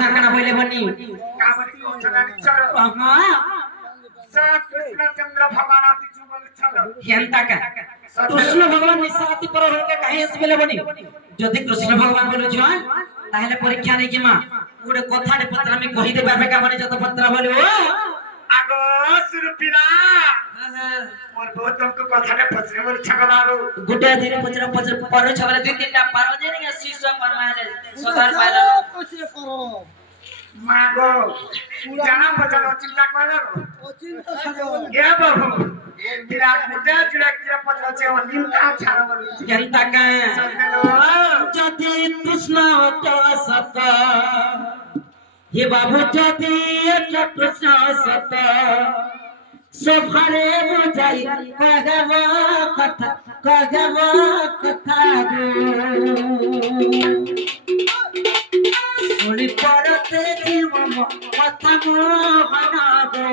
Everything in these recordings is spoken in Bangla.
কাকনা বলে বনি কাবলি কোছনা চলো বাবা সাত কৃষ্ণচন্দ্র ভগবান আতি চুবল চলো হেনতা কা কৃষ্ণ ভগবান নিশাতি পর হকে কাহে আসবেলে বনি যদি কৃষ্ণ ভগবান বলে জয় তাহলে পরীক্ষা নেই কি মা গোটে কথাটে পত্র আমি কহি দে পাবে কা বনি যত পত্র বলে ও আগো সুরপিলা মোর বহুত তুমको কথাটে পছরে বল ছগলারু গোটে ধীরে পচরা পচর পর ছগলে দুই তিনটা পারো যে নি শিশু পারমালে সকাল পাইলা পছরে করো মাগো জানা পছর চিন্তা করো ও চিন্তা ছাড়ো এ বাবু বিরাট মুটা জুড়া কি পছর আছে অনিম কা ছাড়ো বল হেনতা কা চলো যদি কৃষ্ণ তো সত হে বাবু যদি কৃষ্ণ সত সফরে বুঝাই কহব কথা গো শুনি পড়তে জীবন কথা মোহন গো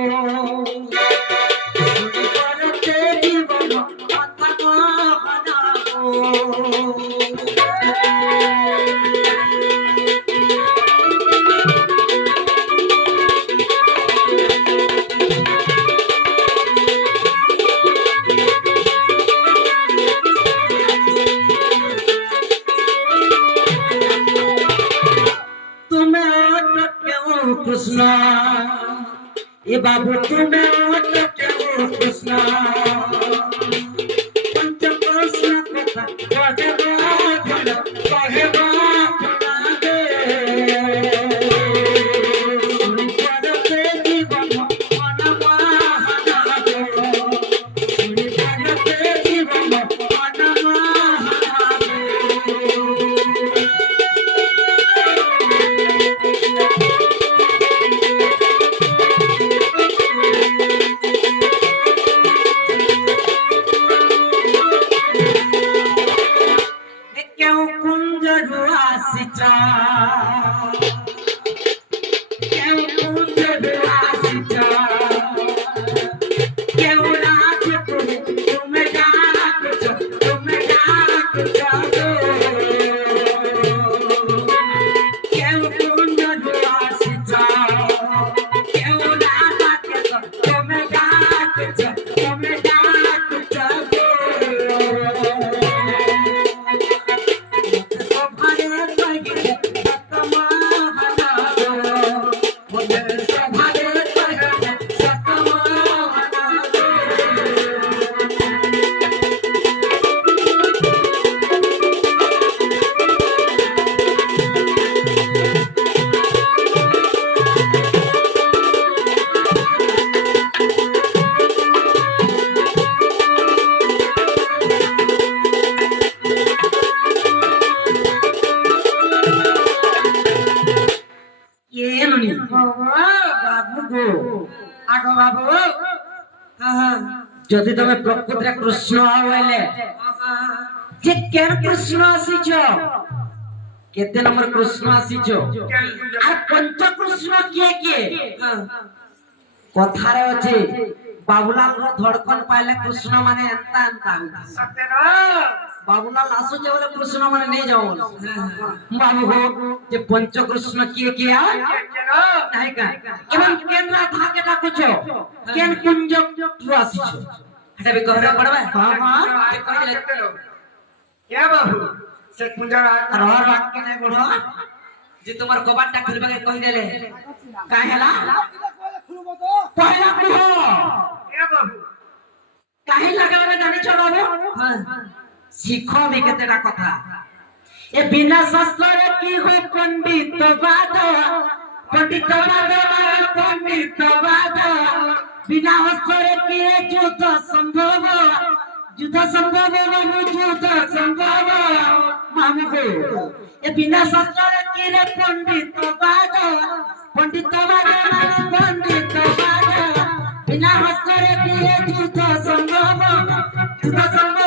শুনি পড়তে জীবন কথা মোহন গো कृष्ण ये बाबू तुम्हें कृष्ण पंच कृष्ण যদি তুমি প্রকৃতিরে কৃষ্ণ হইলে যে কেন কৃষ্ণ আসিছ কেতে নম্বর কৃষ্ণ আসিছ আর পঞ্চ কৃষ্ণ কিয়ে কিয়ে কথারে আছে বাবুলাল ধড়কন পাইলে কৃষ্ণ মানে এন্তা এন্তা বাবুলাল আসুছে বলে কৃষ্ণ মানে নেই যাও বাবু যে পঞ্চ কৃষ্ণ কিয়ে কিয়ে নাই কা এবং কেন্দ্রা থাকে ডাকুছ কেন কুঞ্জ তু আসিছ এটা বি কহরে পড়বে হ্যাঁ হ্যাঁ কইলে এ বাবু সে কুঞ্জরা আর হর বাক্য নাই বড় যে তোমার কবাটটা খুলবাকে কই দেলে কাই হেলা পয়লা কুহ এ বাবু কাহি লাগাবে জানিছ বাবু শিখ বি কেতেটা কথা এ বিনা শাস্ত্রে কি হয় পণ্ডিত বাদ বিনা অস্ত্রে কি যুদ্ধ সম্ভব বাবু যুদ্ধ সম্ভব মামু গো এ বিনা শাস্ত্রে কি রে পণ্ডিত বাদ বিনা অস্ত্রে কি যুদ্ধ সম্ভব যুদ্ধ সম্ভব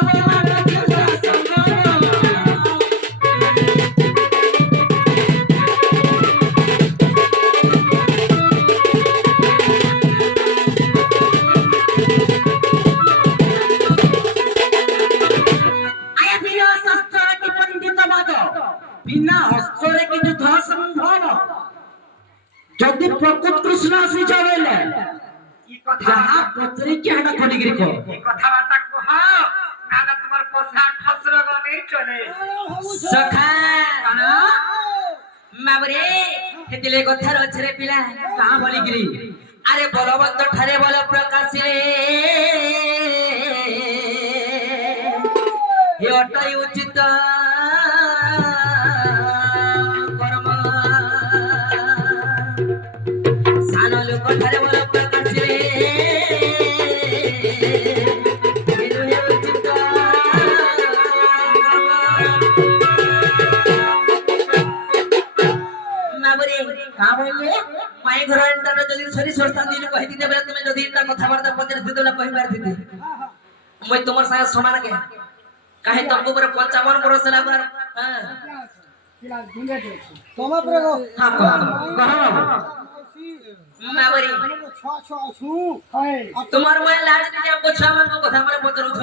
বিনা অস্ত্রে কি যুদ্ধ সম্ভব যদি প্রকৃত কৃষ্ণ আসিছ বলে কি কথা যাহা পত্রে কি হাটা খলিগিরি কো কি কথাবার্তা কহ না না তোমার পোশাক খসর গনে চলে সখা কানা মাবরে হেতিলে কথার অছরে পিলা কাহা বলিগিরি আরে বলবন্ত ঠারে বল প্রকাশিলে হে অটাই উচিত কর্ম সান লোক ঠারে বল প্রকাশিলে হে উচিত মাবরে কাহা বললে মাই ঘর এন্টার যদি সরি সস্তা দিলে কই দিতে বেলা তুমি যদি এটা কথাবার্তা পচারে দিতে বেলা কইবার দিতে মই তোমার সাথে সমান কে কাহে তমকো পরে 55 বরস লাগবার হ্যাঁ তোমা পরে গো হ্যাঁ কহ মাবরি ছ ছ ছু হয় তোমার মই লাজ দিতে পুছা আমার কথা মানে পচারুছ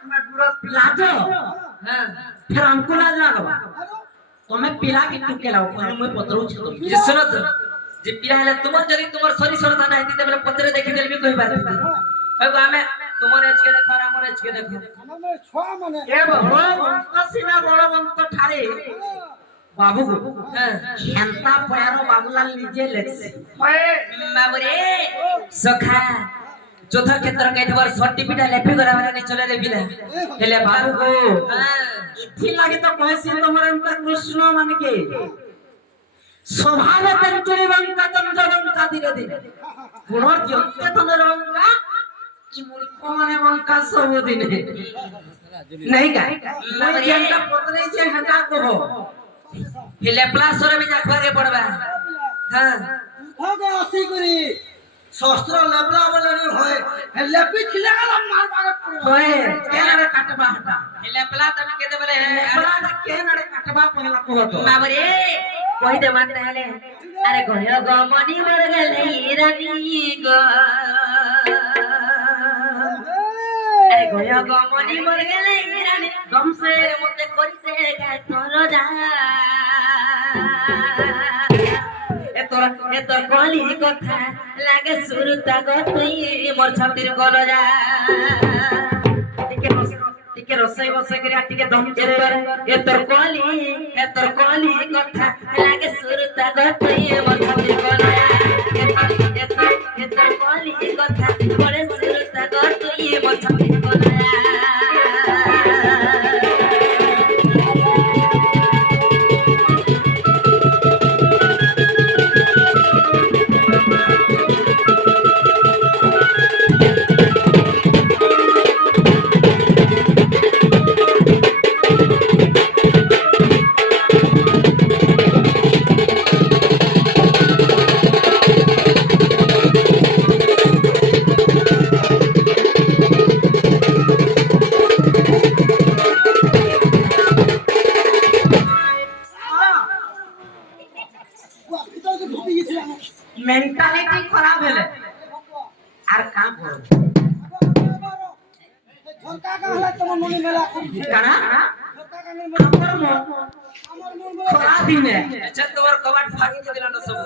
তুমি গুরস লাজ হ্যাঁ ফের हमको लाज लागबा তুমি পিলা কি টুকে লাও কোন মই পত্রউছ তো যে শুনো তো যে পিয়া হলে তোমার যদি তোমার সরি সরতা নাই দিতে বেলা পচারে দেখি দেলবি কইবার দিতে কইবো আমি তোমার এজকে দেখো আর আমার এজকে দেখো আমার ছ মানে এ বাবা বড় বন্ত সিনা বড় বন্ত ঠারে বাবু হ্যাঁ হেন্তা পয়ারো বাবুলাল নিজে লেখছে ওয়ে মাবরে সখা যথা ক্ষেত্র কেটবার সার্টিফিকেট লেপি করা মানে নি চলে দেবি না হেলে বাবু বাবু গো হ্যাঁ ইথি লাগি তো কইছি তোমার এন্তা কৃষ্ণ মানে কি স্বভাব তঞ্চরি বঙ্কা চন্দ্র বঙ্কা ধীরে ধীরে গুণ জ্যোতি তনের বঙ্কা কি মূর্খ মানে বঙ্কা সব দিনে नहीं का मैं जनता पत्रे से हटा को हो হেলে প্লাসরে বি যাখবারে পড়বা হ্যাঁ ভাগে আসি করি শস্ত্র লেবলা বলে হয় লেপি খিলে গেলাম মার বাগে পড়ো होए केनरे काटबा हटा হেলে প্লা তুমি কেতে বলে बड़ा केनरे काटबा पहला को तो মাবরে কই দে মান তাহলে আরে গয় গমনি মর গেলে রানী গো আরে গয় গমনি মর গেলে রানী গমসে মতে করিতে গে তোর যা এ তোর কলি কথা লাগে সুরতা গো তুই মোর ছাতির গল যা টিকে রসই বসে করে টিকে দম চেরে এ তোর কলি কথা লাগে সুরতা গো তুই মোর ছাতির গল যা এ তোর কলি কথা বলে সুরতা গো তুই মোর ছাতির গল যা ভিতর যে ঢুকে গেছে मेंटालिटी खराब है আর का करो ঝরকা কা হলা তোমার মনে মেলা করছে কানা ঝরকা কা মেলা আমার মন আমার মন বলে খরা দিনে আচ্ছা তোমার কবাট ফাঁকি দিয়ে দিল না সব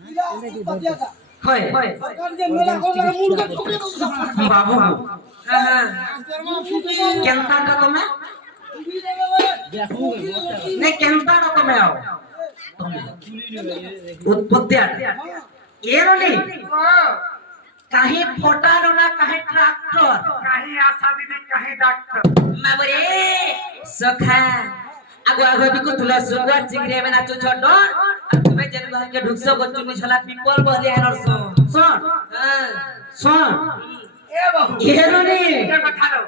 দিলা পাতিয়া দা হয় হয় সরকার যে মেলা করলা মুরগা ঠকে দাও বাবু হ্যাঁ হ্যাঁ তেরমা ফুটে গেল কেনতা তুমি তুমি দেবে বলে নে কেনতা তুমি আও তুমি उत्पत्ति आटे एरोली ও कहीं फोटारो ना कहीं ट्रैक्टर কাহি আশা দিদি কাহি ডাক্তার মাবরে সখা আগো আগো বিকু তুলা সুগার চিংড়ি মেনা চু ছড তুমি যেন ভাগে ঢুকছো গচুনি শালা পিপল বলে হনস सुन হ্যাঁ सुन এ বাবু एरोली এ কথা লো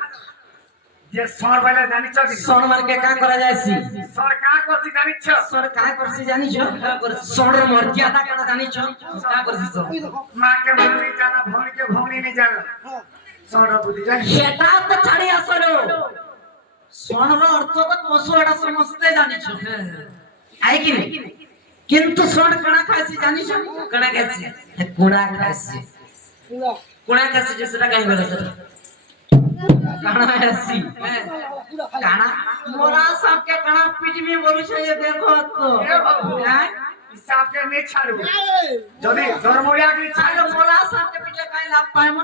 যে সর বলে জানিছ কি सोन मन के का करा जायसी সর কা করছি জানিছ सोन का करसी जानी छो सोन रे मर्यादा का जानी छो का करसी सो ওই দেখো মা কে ভৌনি জানা ভৌনি কে ভৌনি নি জানা হ্যাঁ সর বুদ্ধি জানি সেটা তো ছাড়ি আসলো সোন র অর্থ তো পশু এটা সমস্তে জানি छो আই কি নি কিন্তু সোন কণা খাইছি জানি छो কোনা গেছে কোনা খাসি পুরা কোনা খাসি যে সেটা কাই বলে সেটা कणा ऐसी হ্যাঁ পুরা খালি कणा मोरा सबके कणा पीठ में बोलू छे ये देखो तो ए बाबू। हैं? হিসাবকে নেই ছাড়বো যদি ধর্ময়াকে ছাড়ো মোলা সাথে পিঠে খাই লাভ পায় মা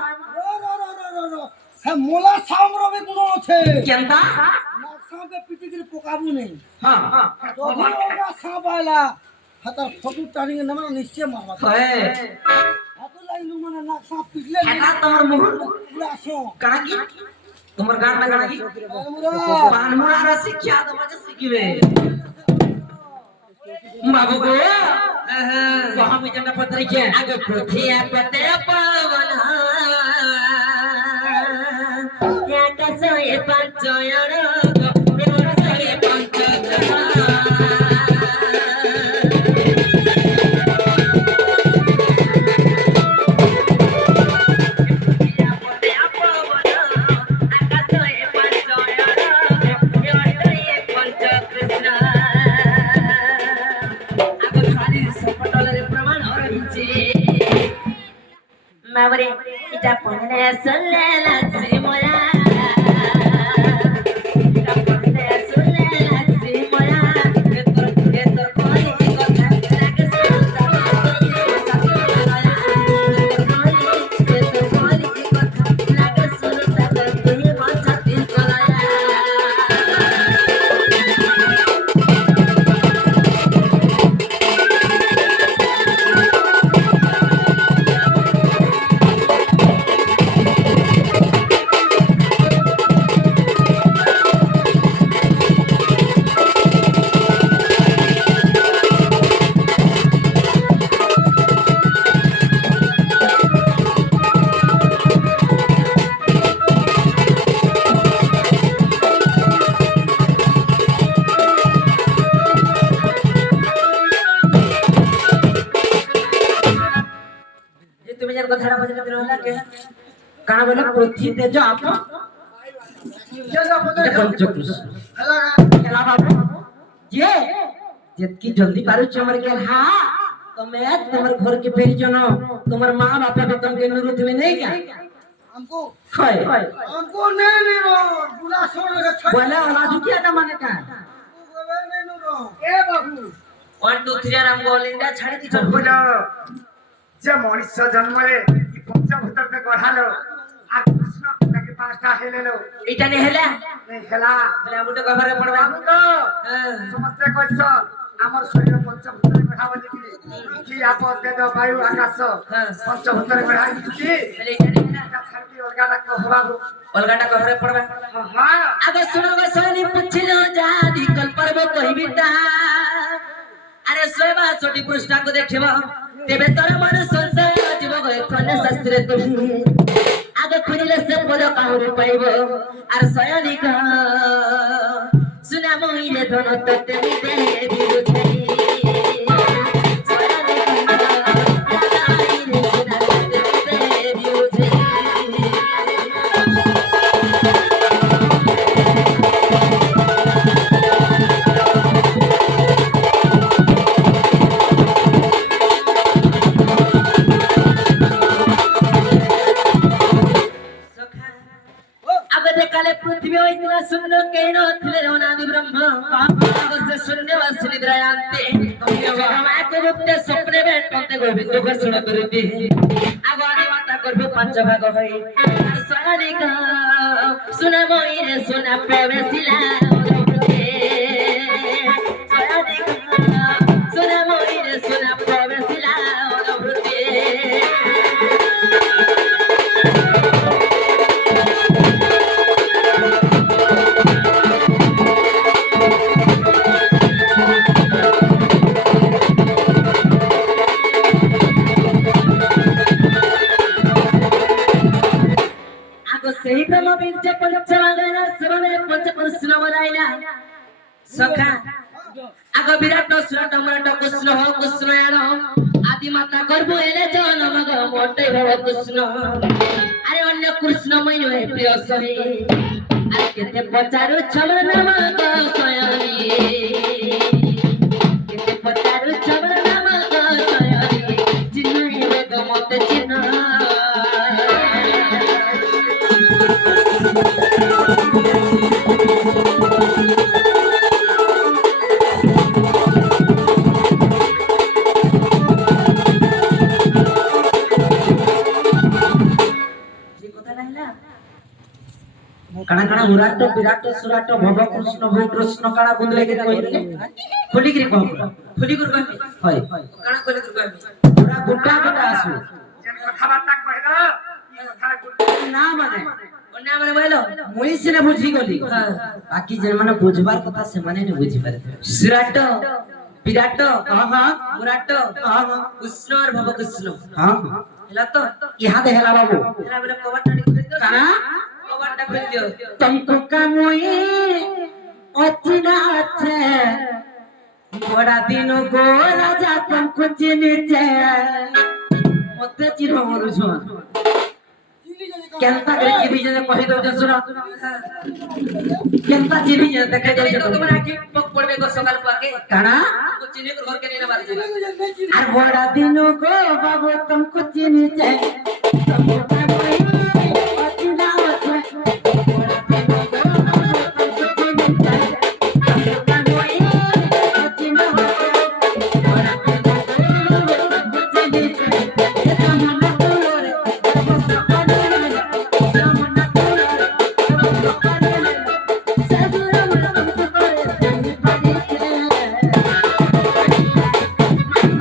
হ্যাঁ মোলা সামরবে কোন আছে কেনতা নাক সামকে পিটিকে পোকাবু নেই হ্যাঁ যদি ওরা সাপ আইলা হাতার ফটো টানিয়ে না মানে নিশ্চয় মারবা হয় এত লাইন মানে নাক সাপ পিটলে এটা তোমার মুখ পুরা আসো কানা কি তোমার গান না গানা কি পান মুড়ারা শিক্ষা তোমাকে শিখিবে বাবু গো কহাম জন্য পত্র কি আগে পথিয়া পতে পাবন একাশে পঞ্চয়ণ একাশে পঞ্চগ্রহ Mavre, ita ponne sulle lazzi mola. Ita ponne sulle lazzi mola. Etor koli kotha lage sulta etor koli kotha lage sulta koi machati kolaya. তুমি যার কথাটা বুঝলে দিল না কে কানা বলে পৃথ্বী তেজ আপ পঞ্চকৃষ্ণ খেলা বাবু যে যেতকি জলদি পারুছ আমার গেল হ্যাঁ তুমি তোমার ঘর के फेरी जनो তোমার মা বাবা भी तुमके अनुरोध में नहीं क्या हमको হয় हमको नहीं रो बुला छोड़ के छोड़ बोले अलाजू क्या का माने का नहीं रो ए बाबू 1 2 3 আর আমগো অল ইন্ডিয়া ছাড়ি দিছ বুঝলো যে মনুষ্য জন্মে এই পঞ্চভূতকে গড়ালো আর কৃষ্ণ তাকে পাঁচটা হেলেলো এইটা নে হেলা হেলা বলে আমুটো কভারে পড়বা হ্যাঁ সমস্ত কইছ আমার শরীর পঞ্চভূতরে গড়াবো দেখি কি আপদ তেজ বায়ু আকাশ পঞ্চভূতরে গড়াই কি বলে এইটা নে হেলা ছাড়কি অলগাটা কহবাবু অলগাটা কভারে পড়বা হ্যাঁ আগে শুনো গো সনি পুছিল যাদি কল পর্ব কইবি তা আরে সোবা ছোটি পৃষ্ঠাকে দেখিব তেবে তোর মন সংশয় জীব গো এখন শাস্ত্রে তুমি আগে খুঁজিলে সে পদ কাহুরে পাইব আর সয়নিক শুনা মইলে ধন ততে মিতে বিরুছাই काले पृथ्वी इतना सुंदर केनो थले रोनादि ब्रह्म से शून्य वास निद्रायांते जगमाय को गुप्त स्वप्ने बैठते गोविंद को सुन करती आगाने माता गर्भ पंच भाग होई सनिक सुना मोइरे सुना प्रवेशिला सनिक सुना मोइरे सुना प्रवेशिला ସେହି ପ୍ରେମ ବିଞ୍ଚ ପଞ୍ଚମାଗର ଶ୍ରବଣେ ପଞ୍ଚ କୃଷ୍ଣ ବରାଇଲା ସଖା ଆଗ ବିରାଟ ସୁରଟ ମରାଟ କୃଷ୍ଣ ହୋ କୃଷ୍ଣ ଆଣ ଆଦି ମାତା ଗର୍ଭ ହେଲେ ଜନ ମଗ ମୋଟେ ଭବ କୃଷ୍ଣ ଆରେ ଅନ୍ୟ କୃଷ୍ଣ ମୟ ହେ ପ୍ରିୟ ସହି ଆରେ କେତେ ପଚାରୁ ଛବର ନାମ ଗ ସୟନି କେତେ ପଚାରୁ ଛବର ନାମ ଗ ସୟନି ଚିହ୍ନି ବେଦ ମତେ ଚିହ୍ନ উরাট বিরাট সুরাট ভব কৃষ্ণ ভূ কৃষ্ণ কানা বুন্দলে কে কইলে খুলি কি কহ ফুলি করে কইবি হয় কানা করে কইবি পুরা গোটা গোটা আসু যেন কথাবার্তা কইল কি কথা না মানে অন্য মানে বইলো মুই সিনে বুঝি গলি বাকি যে মানে বুঝবার কথা সে মানে নে বুঝি পারে সুরাট বিরাট হ্যাঁ মুরাট হ্যাঁ কৃষ্ণ আর ভব কৃষ্ণ হ্যাঁ হেলা তো ইহা দে হেলা বাবু হেলা বলে কবারটা খুলে দিও কানা কবারটা খুলে দিও तुमको कमोई अचिना अच्छे बड़ा दिन को राजा तुमको चिनिचे मते चिन्ह मरुछो केनता करे चिन्ही जे कहि दो जे सुनो केनता चिन्ही जे देखे दो जे तो बना के पक पड़बे को सकाल पाके काना को चिने को घर के नहीं ना बारे और बड़ा दिन को बाबू तुमको चिनिचे तुमको कमोई अचिना अच्छे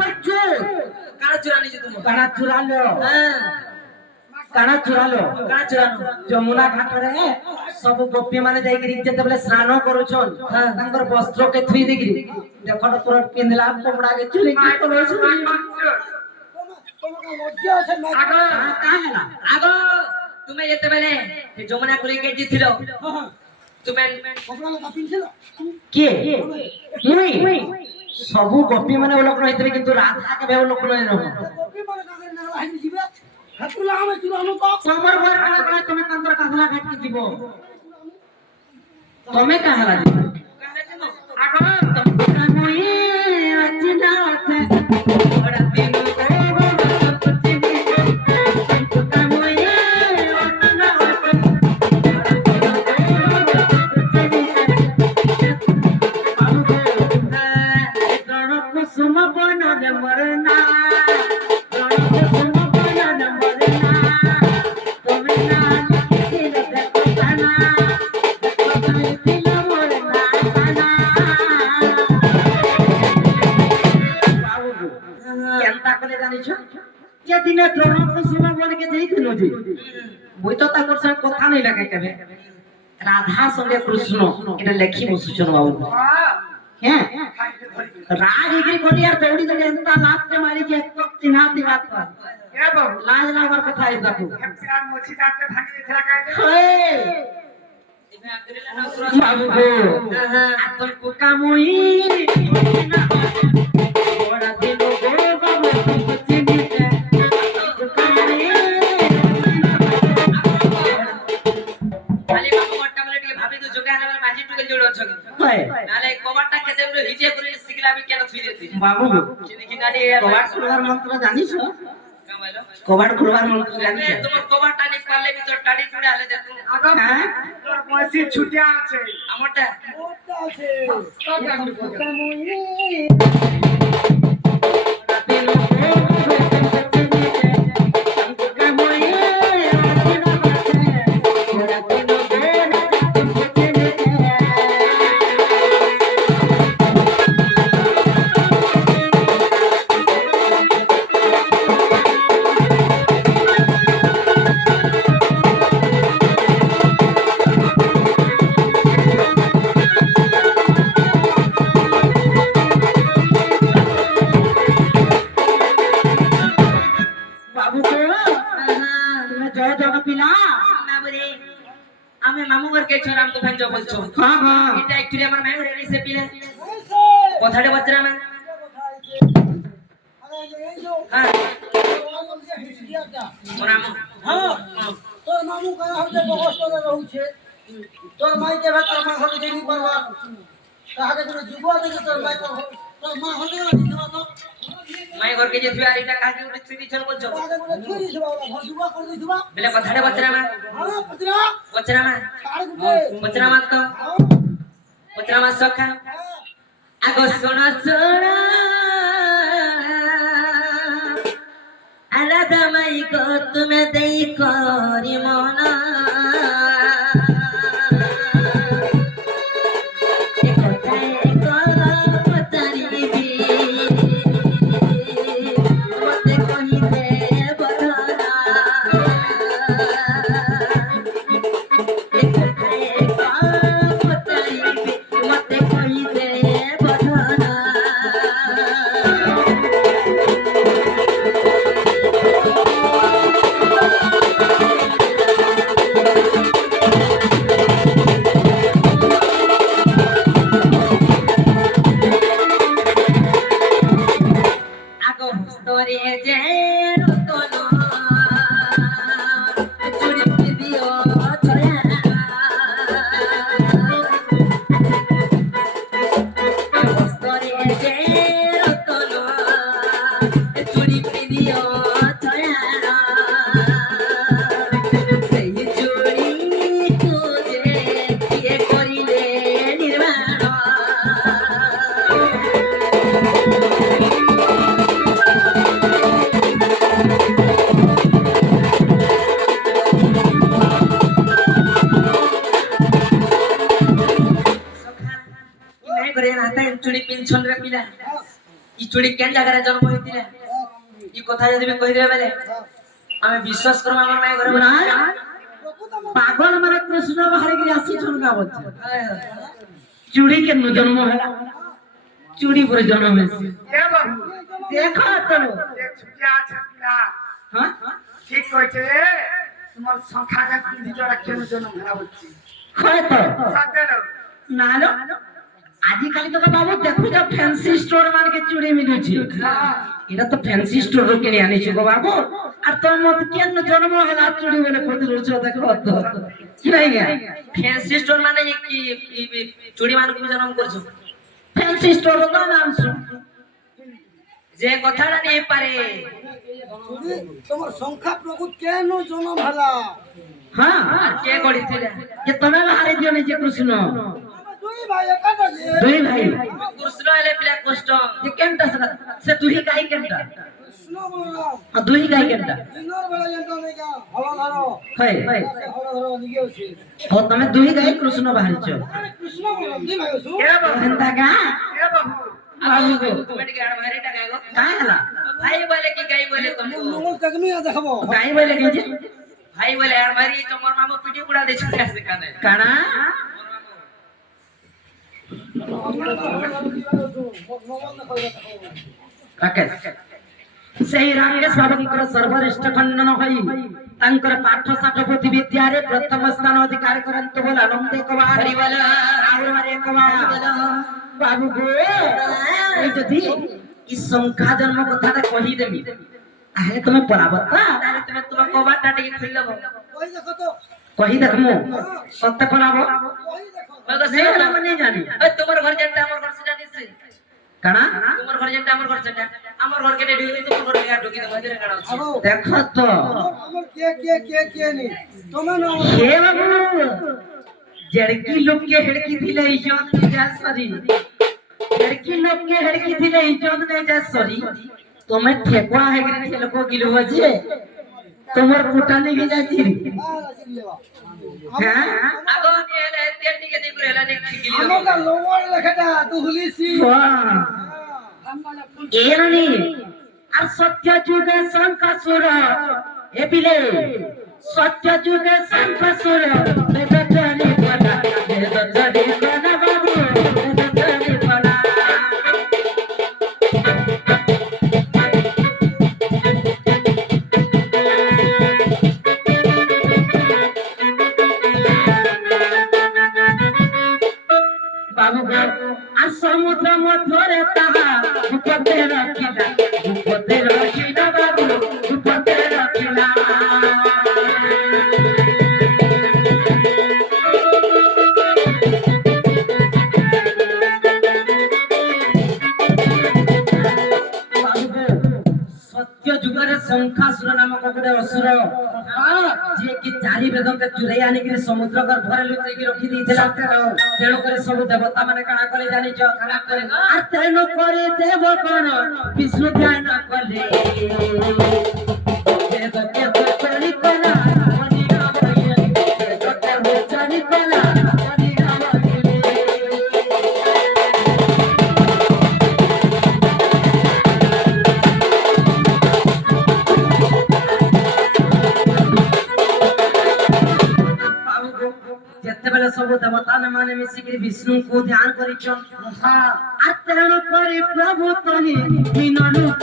काना चुरानी जे तुम काना चुरा लो हां काना चुरा लो काना चुरानो যমুনা ঘাটরে সব গোপী মানে যাইকি যেতবেলে স্নান করুছন তাঙ্কর বস্ত্র কে থুই দিগি দেখো তো তোর পিন্দলা কোমড়া কে চুরি কি করছন তোমাকে লজ্জা আছে না কাহেলা আগো তুমি যেতে বেলে যমুনা কুলি কে জিছিল তুমি কপড়া লাগা পিনছিল কে মুই সবু গোপী মানে লোক নইতবে কিন্তু রাধা কে বেও লোক নই রহ কপি মানে কাকে না লাইনি দিবে হাতুলা আমি চুরানো তো তোমার ঘর কালা কালা তুমি তাঙ্কর কাহলা ঘাট কি দিব তুমি কাহলা দিব আগো মুই আচিনা আছে বড় দিন কো कुसुम बन मरना कुसुम बन मरना तुम्हें ना दिल देखो तना तुम्हें दिल मरना तना बाबू केनता करे जानिछ जे दिने द्रोण कुसुम बन के जाइथिलो जे मुई तो ताकर संग কথা নাই লাগে কেবে রাধা সঙ্গে কৃষ্ণ এটা লেখি বসুছন বাবু হ্যাঁ राग एग्री कोनी यार दौड़ी दौड़ी अंता लात मारी के चिन्हा दी बात पर এ বাবু लाज लावर कथा है बाबू হেপসার মোছি দাঁতে ভাঙি দিছরা কাইলে ओए बाबू को अपन को कामोई ना बड़ा दिलो गो बाबू तुमको चिनी के को कामोई খালি বাবু মট্টা বলে টিকে ভাবি তো জোগে আনার মাঝি টুকে জোড়ো ছকে होय নালে কবারটা খেতে বলে হিজে করে সিগলা আমি কেন থুই দিতি बाबू চিনি কি নালি कबाड़ खुलवार मंत्र जानिस কামাইলো कबाड़ खुलवार मंत्र जानिस তোমার কবারটা নি পারলে ভিতর টাড়ি পুড়ে আলে যে তুমি আগো हां তোর বয়সী ছুটিয়া আছে আমারটা ওটা আছে তো জানি दिलो गो तुमको चिनी के हमको कामोई आचिना बाटे बड़ा दिलो गो तुमको चिनी के बाबू को तुम्हें जय जगह पिला না বলে আমি মামু ঘর কে ছোরাম তো ভঞ্জ বলছো हाँ हाँ এটা একটু আমার মায়ের রেডি সে পিলে ওইসে কথাটা বজ্রা মে আরে এই যে হ্যাঁ ওই যে হিসিয়াটা মোরামু হ্যাঁ তোর মামু কারা হতে বগস্তরে রহুছে তোর মাইকে ভাতার মা হতে দেনি পারবা তাহাকে কোনো যুব দেখে তোর মাই তোর মা হতে না দিবা তো মাই ঘর কে যে তুই আর এটা কাকে উঠে তুই দিছন বলছো তাহাকে বলে তুই দিবা ঘর যুব করে দিবা বলে কথাটা বজ্রা মে হ্যাঁ পুত্রা বজ্রা মে কার গুটে বজ্রা মাত তো বজ্রা মাত সখা আগো সোনা সোনা আলাদা মাই গো তুমি দেই করি মনা করে যে রতন চুরি দিও ছয়া করে যে রতন চুরি দিও ছয়া সেই চুরি তুজে ইয়ে করিলে নির্বাণ নাই করে হাতে চুড়ি পিনছন রে পিলা ই চুড়ি কেন জায়গায় জন্ম হইতিলা ই কথা যদি কই দেবে বেলে আমি বিশ্বাস করব আমার মাই ঘরে না পাগল মানে কৃষ্ণ বাহারে গিয়ে আসি ঝুনকা বলছে চুড়ি কেন জন্ম হেলা চুড়ি পরে জন্ম হয়েছে এ বাবু দেখো তো এ ছুটিয়া ছাকলা হ্যাঁ ঠিক কইছে তোমার সংখ্যাটা পিন্ধি জড়া কেন জন্য ভরা হচ্ছে হয়তো সতেরো না লো আজকালি তো বাবু দেখো যা ফ্যান্সি স্টোর মার্কে চুড়ি মিলুছি এটা তো ফ্যান্সি স্টোর কিনে আনিছি গো বাবু আর তোর মত কেন জন্ম হেলা চুড়ি বলে কত রুচ দেখো তো কি নাই গে ফ্যান্সি স্টোর মানে কি চুড়ি মানুষ জন্ম করছো ফ্যান্সি স্টোর তো নাম শুন যে কথাটা নিয়ে পারে চুরি তোমার সংখ্যা প্রভু কেন জন্ম হেলা হ্যাঁ আর কে করিছিলে যে তুমি বাহারে দিও নিজে কৃষ্ণ দুই ভাই একাটা যে দুই ভাই কৃষ্ণ এলে পিলা কষ্ট যে কেনটা সে দুই গাই কেনটা কৃষ্ণ বলরাম দুই গাই কেনটা দিনের বেলা যেটা নেগা হল ধরো হয় হল ধরো নিগে আছে ও তুমি দুই গাই কৃষ্ণ বাহারিছ আরে কৃষ্ণ বলরাম দি ভাই আছো এ বাবু হেন্তা গা এ বাবু বাবু গো তুমি কি আর ভারি টাকা গো কাই হেলা ভাই বলে কি গাই বলে তুমি মঙ্গল তেগনি দেখাবো গাই বলে কেছে ভাই বলে আর ভারি তোমার মামা পিটি পুড়া দেছ আছে কানে কানা রাকেশ সেই রাকেশ বাবুଙ୍କର ସର୍ବଶ୍ରେଷ୍ଠ ଖଣ୍ଡନ ହୋଇ ତାଙ୍କର ପାଠ ସାଠ ପୋଥି ବିଦ୍ୟାରେ ପ୍ରଥମ ସ୍ଥାନ ଅଧିକାର କରନ୍ତୁ ବୋଲି ଆନନ୍ଦ କବାର ଆଉ ମାରେ କବାର ବାବୁ ଗো এই যদি ই সংখ্যা জন্ম কথাটা কহি দেমি আহে তুমি পরাবতা তাহলে তুমি তোমার কবারটা টিকে খুলে দাও কই দেখো তো কহি দেখমু সত্য পরাব কই দেখো বলতো সে সে মানে জানি ওই তোমার ঘর যেটা আমার ঘর সেটা দিছে কানা তোমার ঘর যেটা আমার ঘর সেটা আমার ঘর কেটে ঢুকি তোমার ঘর কেটে ঢুকি দাও মধ্যে কাটা আছে আবো দেখো তো আমার কে নি তুমি না हे बाबू जड़की लोग के हड़की थिले इज्जत ने जा सरी जड़की लोग के हड़की थिले इज्जत ने जा सरी तुम्हें ठेकुआ है कि ठेल को गिलो बजे তোমার ফুটানি কি যাচ্ছি হ্যাঁ আগো নিয়ে এলে তেল টিকে দি করে এলে নে খিগিলি আমরা লোমর লেখাটা তুই হুলিছি এরানি আর সত্য যুগে শঙ্কাসুর এ পিলে সত্য যুগে শঙ্কাসুর বেদতনি বনা বেদতনি বনা বাবু বেদতনি বনা বাবু আর সমুদ্র মধ্যরে তাহা উপতে রাখিলা বাবু উপতে রাখিলা সত্য যুগরে শঙ্খাসুর নামক গোটে অসুর যে কি চারি বেদকে চুরাই আনিকি সমুদ্র গর্ভরে লুচাইকি রখি ଦେଇଥିଲା তেণু করে সব দেবতা মানে কাଣା কলে জানিছ আর তেণু করে দেব কোন বিষ্ণু ধ্যান কলে বেদকে চলি কলা মনি রাময়ে বেদকে চলি কলা মনি রাময়ে যেତେବେଳେ ସବୁ ଦେବତା ମାନେ ମିଶିକିରି ବିଷ୍ଣୁଙ୍କୁ ଧ୍ୟାନ କରିଛନ୍ আর তেণু করে প্রভু তহি হীন রূপ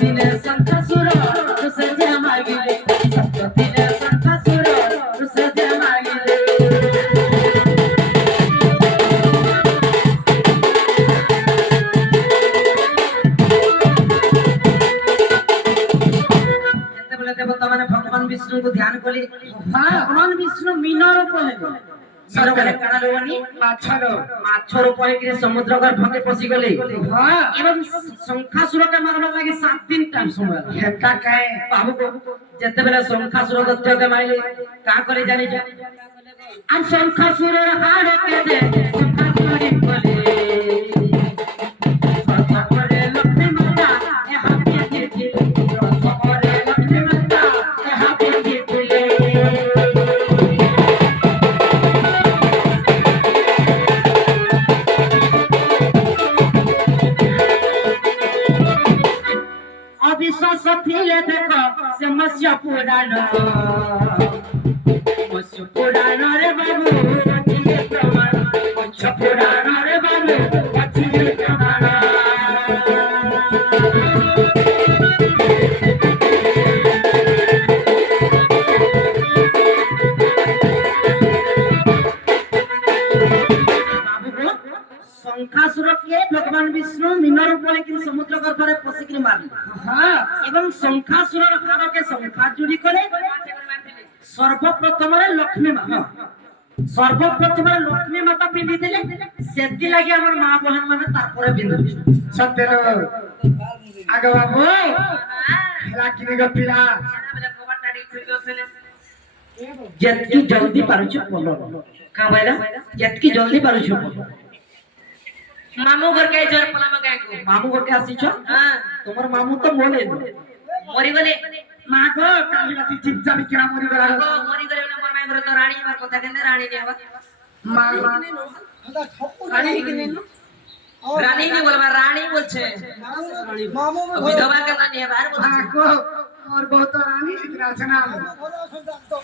দিনে শঙ্খাসুর সে মাগিলে দিনে শঙ্খাসুর সে মাগিলে विष्णु को ध्यान कले हाँ भगवान विष्णु मीनर पले मीनर पले काना लोनी माछरो माछर पले कि समुद्र गर्भ के पसी गले हाँ एवं शंखासुर के मारबा लागि 7 दिन टाइम समय हेता काहे बाबू को जते बेला शंखासुर दत्त के माइले का करे जाने जा आ शंखासुर हाड़ के दे शंखासुरी पले सतरे लक्ष्मी माता यहाँ पे गिरले सतरे लक्ष्मी माता यहाँ पे गिरले अविश्वास थिले देखो से मत्स्य पुराण रे बाबू अथिए प्रमाण मत्स्य पुराण रे बाबू अथिए प्रमाण शंखासुर के भगवान विष्णु मीनर ऊपर कि समुद्र गर्भरे पसिकरी मारले हाँ एवं शंखासुर हाड़ के शंखा चुरी करे सर्वप्रथम लक्ष्मी माता सर्वप्रथम लक्ष्मी माता पिंधि देले सेति लागि हमर मां बहन माने तारपरे पिंधु सत्यलो आगे बाबू हेला किने गपिला जतकी जल्दी पारुछु बोलो का भाईला जतकी जल्दी पारुछु मामू घर के जोर पला मगा को मामू घर के आसीछो हां तोमर मामू तो मोले मरी गले माँ को काली राती चिपचा बिकरा मरी गला को मरी गले ना मोर माई घर तो रानी मार কথা কেন রানী নেবা माँ এটা খপ্পু রানী কি নেন রানী কি বলবা রানী বলছে মামু বিধবা কেন নিয়ে বার বলছে माँ को और बहुत रानी इतना जना ঘরে আসো ডাক্তার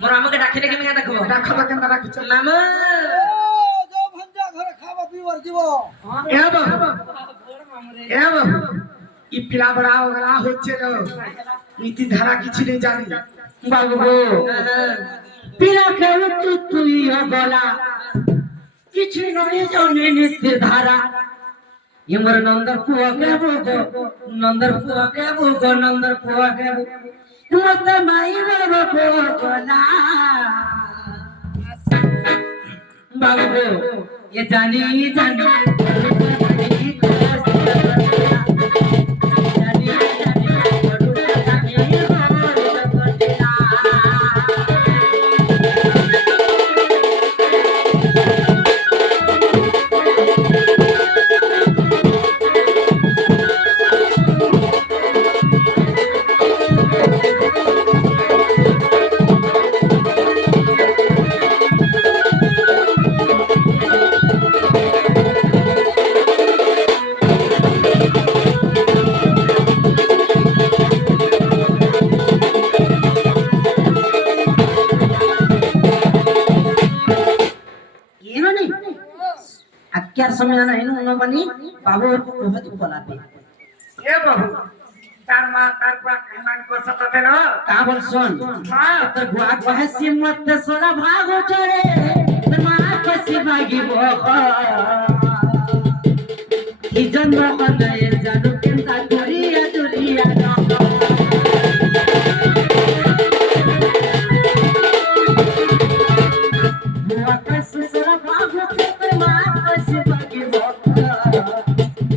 মোর আমাকে ডাকি ডাকি মিয়া দেখো रखा तो केंदा रखी चल মামা যাও ভাঞ্জা ঘরে খাওয়া পিওর দিব ए बाबू ए बाबू ई पिला बड़ा हो गला होचे लो नीति धारा किछि नहीं जानी बाबू गो पिला के तुई गला किछि नहीं जाने नित्य धारा यमर नंदर पुआ के गो नंदर पुआ के गो नंदर पुआ के मत माई बाबू को गला बाबू गो ये जानी जानी अक्यार समय ना हेनु न बनी बाबू को बहुत बोलाते ए बाबू तार माँ तार को खानदान को सतते लो का बोल सुन हाँ तो गुआ कहे सिमत सोला भागो चढ़े तो मां कसी भागी बोख की जन्म कने जानू केंता दुरिया दुरिया गुआ कसे सोला भागो चढ़े मां कसी भागी बोख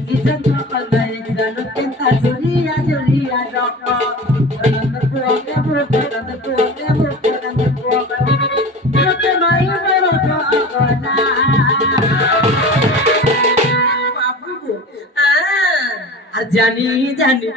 की जन्म कने जानू केंता दुरिया दुरिया नंदर पुआ के लोके माई मेरो गला बाबू आ जानी जानी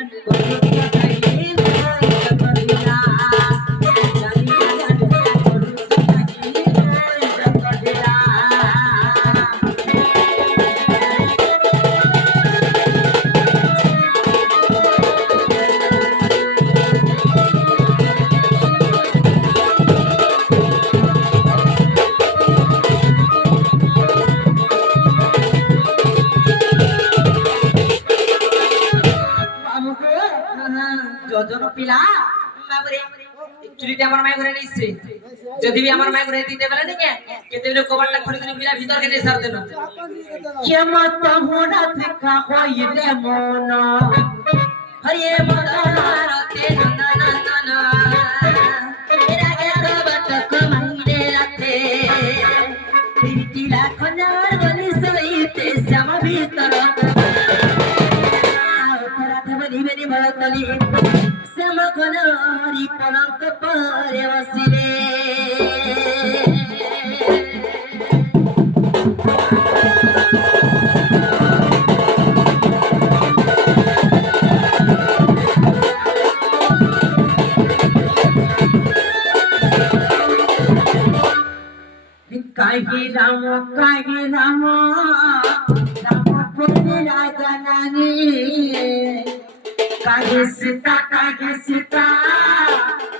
যোজন পিলা বাবরে চুরিটা আমার মাই ঘরে নিছে যদি বি আমার মাই ঘরে দিতে পারে না কেতে বলে কবারটা খুলে দিলে পিলা ভিতর কেটে সার দেন কেমত হোনা থেকে হইলে মন হয়ে মদারতে নন্দন করতলি শ্যামকনারি পলঙ্ক পরে বসিলে কাহি রাম রাম পুরি রাজা নানি কাহি সীতা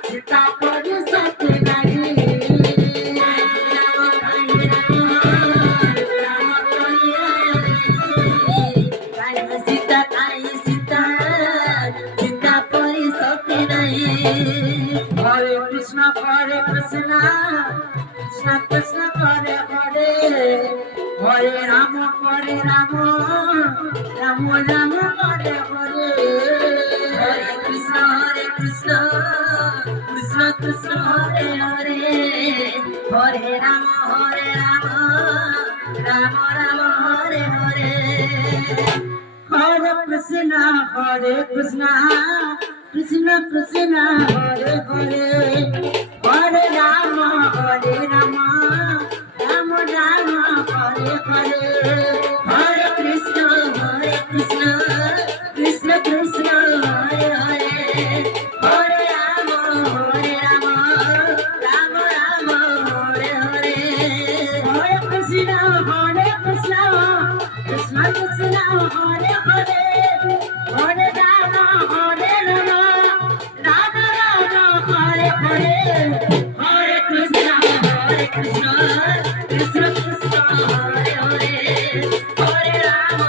সীতা পরি সতী নানি সীতা সীতা সীতা পরি সতী নাই হরে কৃষ্ণ কৃষ্ণ কৃষ্ণ হরে হরে হরে রাম রাম রাম হরে হরে হরে কৃষ্ণ কৃষ্ণ কৃষ্ণ হরে হরে হরে রাম রাম রাম হরে হরে হরে কৃষ্ণ কৃষ্ণ কৃষ্ণ হরে হরে হরে রাম রাম রাম হরে হরে হরে কৃষ্ণ কৃষ্ণ কৃষ্ণ হরে হরে হরে রাম রাম রাম হরে হরে হরে কৃষ্ণ কৃষ্ণ কৃষ্ণ হরে হরে হরে রাম রাম রাম হরে হরে হরে কৃষ্ণ কৃষ্ণ কৃষ্ণ কৃষ্ণ হরে হরে হরে রাম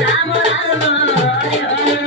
রাম রাম হরে হরে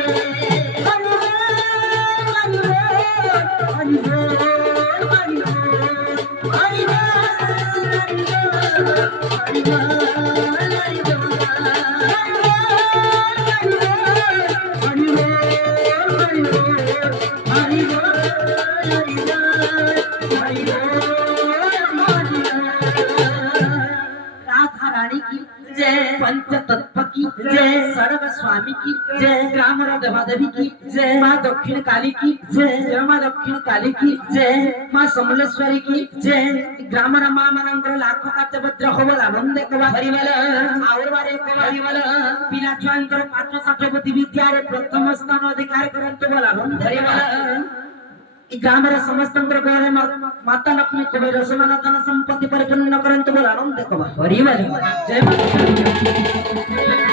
राधा रानी की जय, पंच तत्व की जय, सर्व स्वामी की जय, ग्राम देवी की जय, माँ दक्षिण काली की जय, माँ दक्षिण काली की जय, माँ समलेश्वरी की जय, ग्राम माँ मनंकर लाखों का भद्र हो बोला बंदे को हरिवल और बारे को हरिवल पिला चुआंकर पात्र साठपति विद्या रे प्रथम स्थान अधिकार करंतु बोला बंदे हरिवल ग्रामर समस्त गौरे माता लक्ष्मी कुबेर समान धन संपत्ति परिपूर्ण करंतु बोला आनंद देखो हरिवल जय माता